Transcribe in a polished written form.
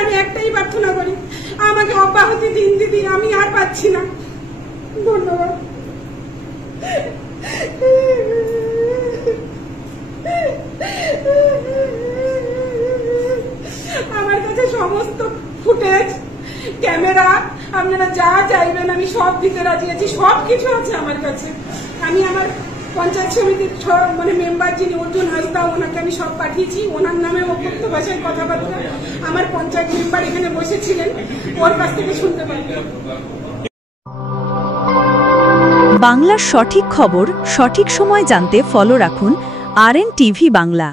আমি একটাই প্রার্থনা করি, আমাকে অব্যাহতি দিন দিদি, আমি আর পাচ্ছি না। ধন্যবাদ। আমার কাছে সমস্ত ফুটেজ, ক্যামেরা, আপনারা যা চাইবেন আমি সব দিতে রাজি আছি, সবকিছু আছে আমার কাছে। আমি আমার পঞ্চায়েত সমিতির মানে মেম্বার যিনি অর্জুন হাসদা, ওনাকে আমি সব পাঠিয়েছি। ওনার নামে অভ্যক্ত ভাষায় কথাবার্তা আমার পঞ্চায়েত মেম্বার এখানে বসেছিলেন, ওর কাছ থেকে শুনতে পারি। বাংলার সঠিক খবর সঠিক সময় জানতে ফলো রাখুন RN TV বাংলা।